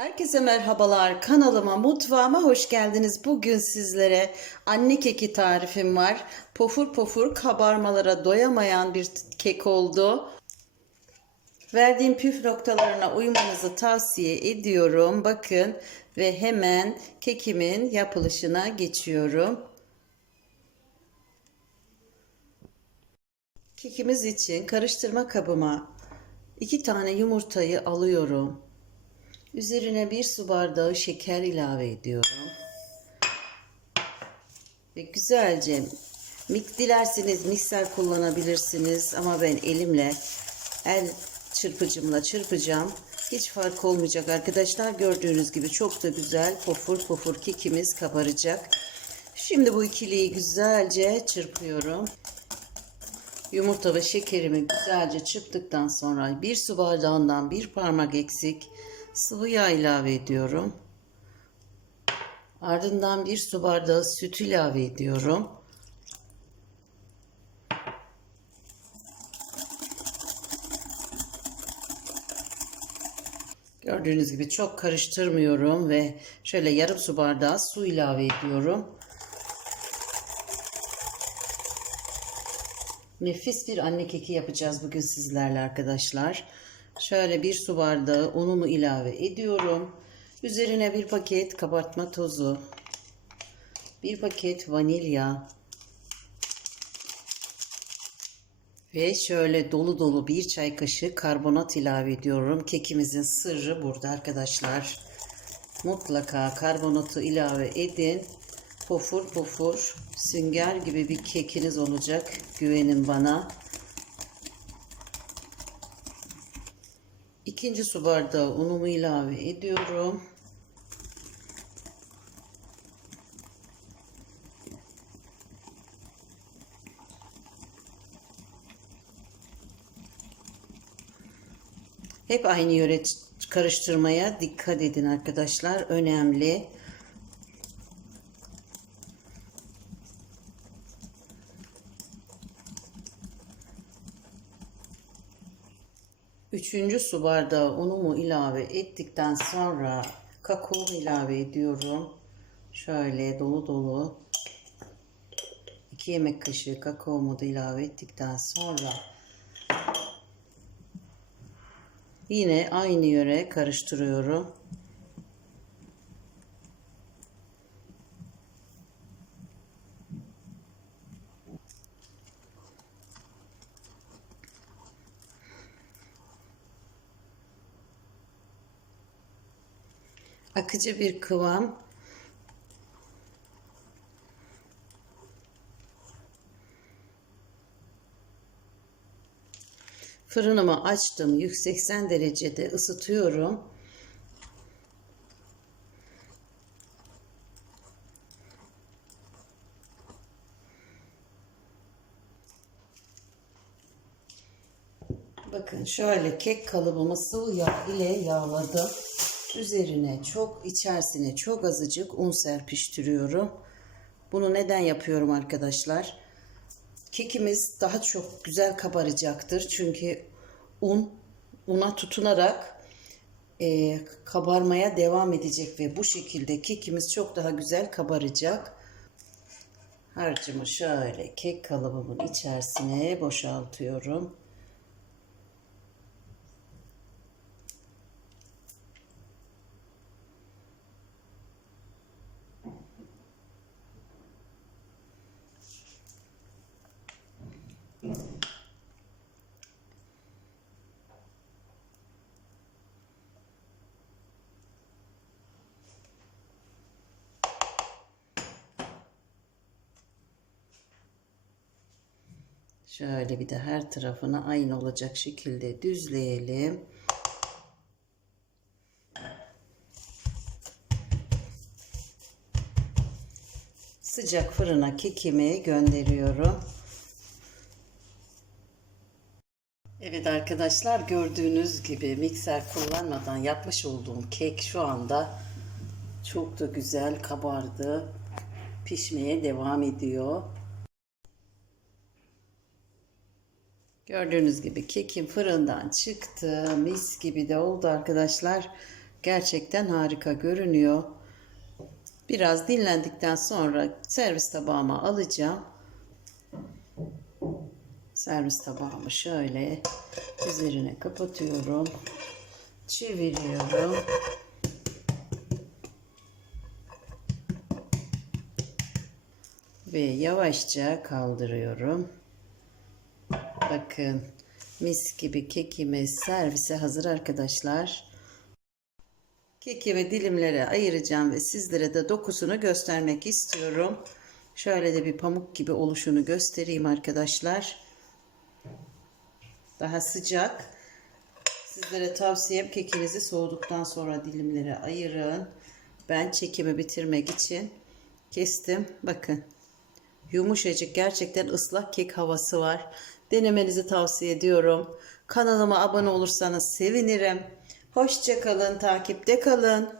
Herkese merhabalar. Kanalıma, mutfağıma hoş geldiniz. Bugün sizlere anne keki tarifim var. Pofur pofur kabarmalara doyamayan bir kek oldu. Verdiğim püf noktalarına uymanızı tavsiye ediyorum. Bakın ve hemen kekimin yapılışına geçiyorum. Kekimiz için karıştırma kabıma iki tane yumurtayı alıyorum. Üzerine bir su bardağı şeker ilave ediyorum. Ve güzelce mik dilerseniz mikser kullanabilirsiniz ama ben elimle el çırpıcımla çırpacağım. Hiç fark olmayacak arkadaşlar. Gördüğünüz gibi çok da güzel pofur pofur kekimiz kabaracak. Şimdi bu ikiliyi güzelce çırpıyorum. Yumurta ve şekerimi güzelce çırptıktan sonra bir su bardağından bir parmak eksik sıvı yağ ilave ediyorum. Ardından bir su bardağı süt ilave ediyorum. Gördüğünüz gibi çok karıştırmıyorum ve şöyle yarım su bardağı su ilave ediyorum. Nefis bir anne keki yapacağız bugün sizlerle arkadaşlar. Şöyle bir su bardağı unumu ilave ediyorum. Üzerine bir paket kabartma tozu, bir paket vanilya ve şöyle dolu dolu bir çay kaşığı karbonat ilave ediyorum. Kekimizin sırrı burada arkadaşlar. Mutlaka karbonatı ilave edin. Pofur pofur sünger gibi bir kekiniz olacak. Güvenin bana. İkinci su bardağı unumu ilave ediyorum. Hep aynı yöre karıştırmaya dikkat edin arkadaşlar. Önemli. Üçüncü su bardağı unumu ilave ettikten sonra kakao ilave ediyorum. Şöyle dolu dolu 2 yemek kaşığı kakaomu da ilave ettikten sonra yine aynı yöre karıştırıyorum. Akıcı bir kıvam. Fırınımı açtım. 180 derecede ısıtıyorum. Bakın şöyle kek kalıbımı sıvı yağ ile yağladım. Üzerine çok içerisine çok azıcık un serpiştiriyorum. Bunu neden yapıyorum arkadaşlar? Kekimiz daha çok güzel kabaracaktır. Çünkü un una tutunarak e, kabarmaya devam edecek ve bu şekilde kekimiz çok daha güzel kabaracak. Harcımı şöyle kek kalıbımın içerisine boşaltıyorum. Şöyle bir de her tarafına aynı olacak şekilde düzleyelim. Sıcak fırına kekimi gönderiyorum. Evet arkadaşlar gördüğünüz gibi mikser kullanmadan yapmış olduğum kek şu anda çok da güzel kabardı. Pişmeye devam ediyor. Gördüğünüz gibi kekim fırından çıktı. Mis gibi de oldu arkadaşlar. Gerçekten harika görünüyor. Biraz dinlendikten sonra servis tabağıma alacağım. Servis tabağımı şöyle üzerine kapatıyorum. Çeviriyorum. Ve yavaşça kaldırıyorum. Bakın mis gibi kekimiz servise hazır arkadaşlar. Kekimi dilimlere ayıracağım ve sizlere de dokusunu göstermek istiyorum. Şöyle de bir pamuk gibi oluşunu göstereyim arkadaşlar. Daha sıcak. Sizlere tavsiyem kekinizi soğuduktan sonra dilimlere ayırın. Ben çekimi bitirmek için kestim. Bakın. Yumuşacık gerçekten ıslak kek havası var. Denemenizi tavsiye ediyorum. Kanalıma abone olursanız sevinirim. Hoşça kalın, takipte kalın.